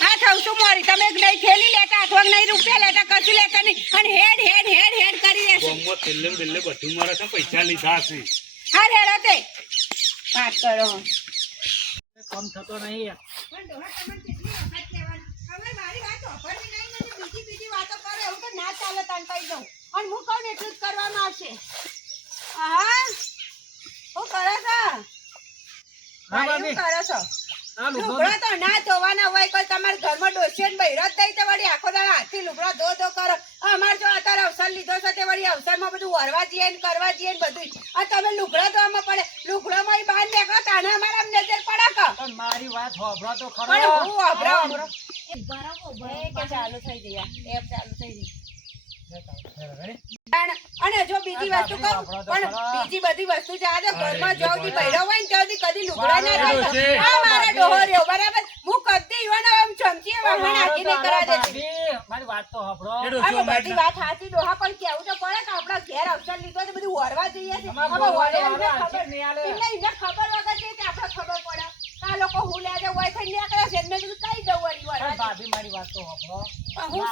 આ થઉં છું મોરી તમે નહીં થેલી લેતા અથવા નહીં રૂપિયા લેતા કશું લેતા નહીં અને હેડ હેડ હેડ હેડ કરી દેશે ગોમમાં તેલે બેલે બધું મારે છે પૈસા લીધા છે હા રેડો તે વાત કરો કામ થતો નહીં પણ ડોહા તમને કેટલી વખત કહેવાનું હવે મારી વાત ઓફરની નહીં ને બીજી વાતો કરે એવું તો ના ચાલે તને કહી દઉં અને હું કહું એટલું જ કરવામાં આવશે હા હું કરો છો હા શું ભાભી કરો છો આ લુગડો તો ના ધોવાના હોય કોઈ તમારા ઘરમાં ડોસીઓ ને બૈરો જ થઈ તો વળી આખો દાડો હાથથી લુગડો ધો કરો અમારે જો અત્યારે અવસર લીધો છે તે વળી અવસરમાં બધું વરવા જઈએ ને કરવા જઈએ ને બધું આ તમે લુગડો ધોવામાં પડે લુગડોમાં બહાર નીકળો તાને અમારા નજર પડે કે પણ મારી વાત હોભળો તો ખરો પણ હું વાપરો કે ચાલુ થઈ ગયા એપ ચાલુ થઈ ગઈ અને જો બીજી વસ્તુ કહું પણ બીજી બધી વસ્તુ જવા દો ઘરમાં જ્યાંથી બૈરો હોય ને ત્યાંથી કદી લુગડા ના થાય આ મારા ડોહો રહ્યો બરાબર હું કદી ઈવન આમ ચમચી વાહણ નાખીને કરા દેતી મારી વાત તો હોભળો આ બધી વાત સાચી ડોહા પણ કેવું તો પડે કે આપણા ઘેર અવસર લીધો તો બધું વરવા જઈએ છે હવે વરે એમને ખબર નહીં આલે એમને ખબર વગર છે કે આપણે ખબર પડે આ લોકો હું લે દે હોય થઈ નીકળે છે મેં કીધું કઈ દઉં વળી વરવા ભાભી મારી વાત તો હોભળો હું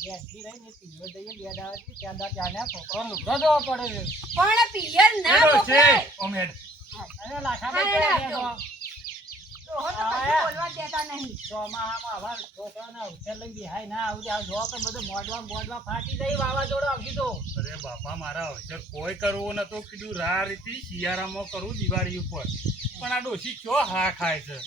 ગેસથી રહીને પીવો દઈએ બે દાડાથી ત્યાં ત્યાંને છોકરો લુગડો જોવો પડે છે પણ પિયર ના મોકલાય ઓમેડ અરે લાખા હા, ભાઈ ડોહો તો કશું બોલવા દેતા નહીં ચોમાહામાં આવા છોકરાને અવસર લઈને બિહાય ના આવું આ જોવા પણ બધું મોડવા ફાટી જાય વાવાઝોડું આવતી તો અરે બાપા મારા અવસર કોઈ કરવો નતો કીધું રા રીતે શિયાળામાં કરું દિવાળી ઉપર પણ આ ડોશી ચો હા ખાય છે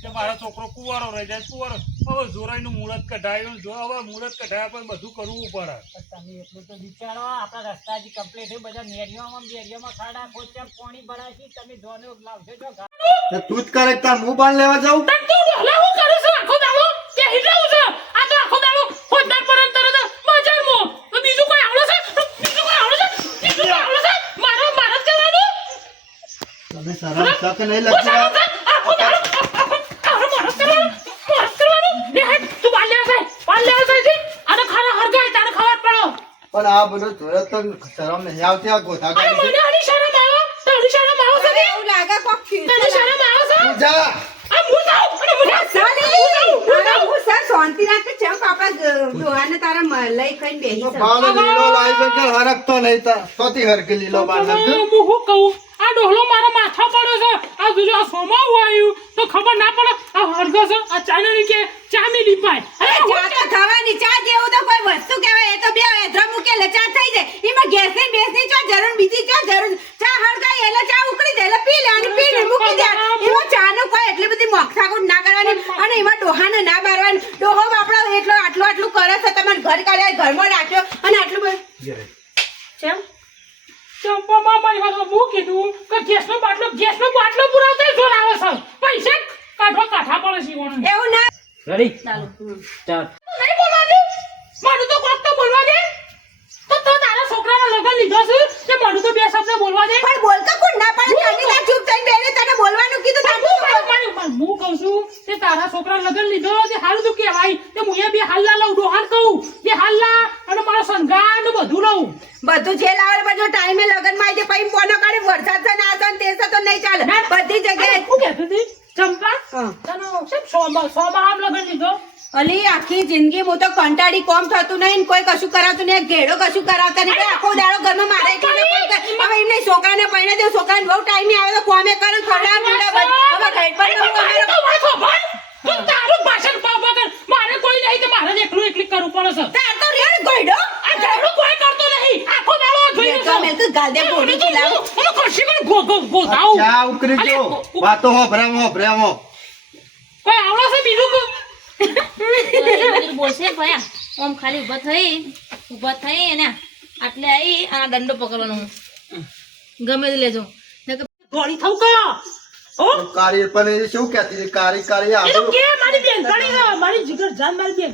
કે મારો છોકરો કુંવારો રહી જાય કુંવારો હવે જોરાઈનું મુહૂર્ત કઢાયું જો હવે મુહૂર્ત કઢાયા પણ બધું કરવું પડે તમે એટલું તો વિચારો આપણા રસ્તા હજી કમ્પ્લીટ છે બધા બેરીઓમાં ખાડા ખોચ્યા પાણી ભરાય છે તમે જોને લાવજો જો તું જ કરે તાર હું બાન લેવા જાઉં તું ડોલા હું કરું છું આખો દાડો કે હિલાવું છે આ તો આખો દાડો ખોદનાર પરંતર તો બજારમાં તો બીજું કોઈ આવડે છે મારો જ કહેવાનું તમે શરમ સાથે નહીં લાગતી આખો દાડો મારો કરવાનું ને તું બાલ લેવા છે આનો ખાના હરગાય તારે ખબર પડો પણ આ બધું જોયો તો શરમ નહીં આવતી આ ગોથા અરે કરી મને આની શરમ આવે તારી શરમ આવે છે ને એવું લાગે કોક તને શરમ આવે છે તું જા આ હું જાઉં અને મને હું સર શાંતિ રાખે છે આપણા ડોહાને તારા લઈ ખાઈને બેસી તો બાનો લીલો લાવી છે કે હરકતો નહીં તા તોથી હરકે લીલો બાન નાખજો હું શું કહું આ ડોહલો મારા માથા પડે છે આ જોજો આ સોમાવું આવ્યું તો ખબર ના પડે આ હરગો છે આ ચાઇનાની કે ચા મિલી પાય અરે ચા તો થવાની ચા જેવું તો કોઈ વસ્તુ કહેવાય એ તો બે એધરો મૂકેલે ચા થઈ જાય એમાં ગેસ ની બેસ ની ચા જરૂર બીજી ચા જરૂર ચા હળગાઈ એટલે ચા ઉકળી જાય એટલે પી લેવાની પીને મૂકી દે એમાં ચા નો કોઈ એટલી બધી મોખથાકુટ ના કરવાની અને એમાં ડોહાને ના મારવાની ડોહો આપણો એટલો આટલું કરે છે તમારે ઘર કાઢ્યા ઘરમાં રાખ્યો અને આટલું બધું કેમ ચંપામાં મારી વાત હું કીધું કે ગેસનો બાટલો પુરાવતા જોર આવે છે પૈસા કાઢવા કાઠા પડે છે ઈવોને એવું ના રેડી ચાલો ચાલ નહીં બોલવા દે મારું તો કોક તો બોલવા દે તો તારા છોકરાનો લગન લીધો છે તે મારું તો બે શબ્દ બોલવા દે પણ બોલતા કોણ ના પડે ચાલી ના ચૂપ થઈને બેને તને બોલવાનું કીધું હું કહું છું કે તારા છોકરા લગન લીધો તે હાલ તો કહેવાય તે હું એ બે હાલલા લઉં ડોહાન કહું બે હાલલા અને મારો સંગાન ને બધું લઉં બધું જે લાવે બધું ટાઈમે લગન માં આવી જાય પછી મોનો કાઢે વરસાદ છે ને આ છે ને તે છે તો નહીં ચાલે બધી જગ્યાએ હું કહેતી હતી ચંપા તને શેમ સોમાં આમ લગન લીધો અલી આખી જિંદગી હું તો કંટાળી કોમ થતું નહીં ને કોઈ કશું કરાવતું નહીં ઘેડો કશું કરાવતા નહીં આખો દાડો ઘરમાં મારે એકલીને કોઈ હવે એમને છોકરાને પૈણે દેવું છોકરાને બહુ ટાઈમ આવે તો કોમે કરે ખવડાવ પીવડાવ હવે ઘેર પર તું તારું ભાષણ પાપા મારે કોઈ નહીં તો મારે એકલું એકલી કરવું પડે છે તાર તો રેડ ગોઈડો આ ઘરનું કોઈ કરતો નહીં આખો દાડો જોઈ તો મેં તો ગાલ દે બોડી ચલાવ હું કશી પણ ગોતાવ ચા ઉકરી ગયો વાતો હોભરામો કોઈ આવડે છે બીજું કો બોલશે ભયા ઓમ ખાલી ઊભા થઈ ને આટલે આવી આ દંડો પકડવાનો ગમે તે લેજો ગોળી થઉ કા ઓ કારી પણ એ શું કહેતી હતી કારી એ તો આવું કે મારી બેન ગણી છે મારી જીગર જાન મારી બેન